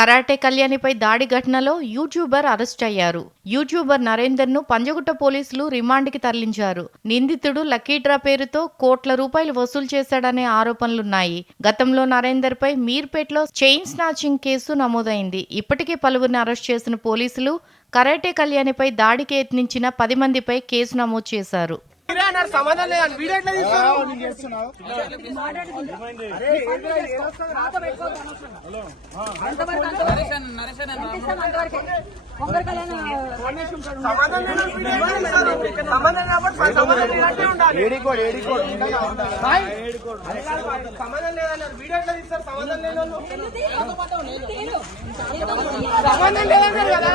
Karate కళ్యాణిపై దాడి ఘటనలో యూట్యూబర్ అరెస్ట్ అయ్యారు. యూట్యూబర్ నరేందర్ను పంజగుట్ట పోలీసులు రిమాండ్కి తరలించారు. నిందితుడు లక్కీడ్రా పేరుతో కోట్ల రూపాయలు వసూలు చేశాడనే ఆరోపణలున్నాయి. గతంలో నరేందర్ పై మీర్పేట్లో చైన్ స్నాచింగ్ కేసు నమోదైంది. ఇప్పటికే పలువురిని అరెస్ట్ చేసిన పోలీసులు కరాటే కళ్యాణిపై దాడికి యత్నించిన పది మందిపై కేసు నమోదు చేశారు. అన్నారు సమాధానం లేదని వీడియో ఎట్లా తీస్తారు? సమాధానం లేదన్నారు కదా.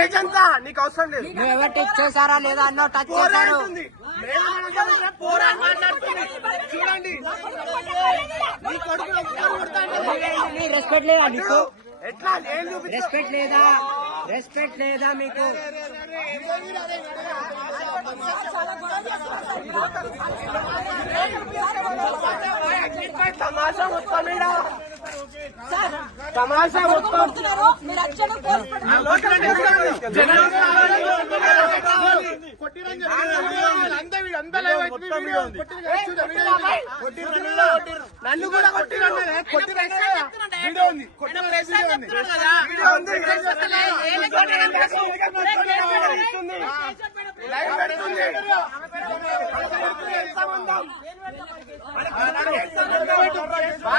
ఏజ్ నీకు అవసరం లేదు నువ్వు ఎవరు టచ్ చేశారా లేదా అన్నో టచ్ చేశారు పోరాడుతుంది లేదనగా పోరాడు మాట్లాడుతుంది చూడండి నీ కొడుకు రెస్పెక్ట్ లేదా నీకు ఎట్లా ఏం రెస్పెక్ట్ లేదా రెస్పెక్ట్ లేదా మీకు తమాషా మొత్తం ఈడ. తమాషా. నన్ను కూడా కొట్టిరన్నదే వీడియో ఉంది లైవ్ పెడుతుంది?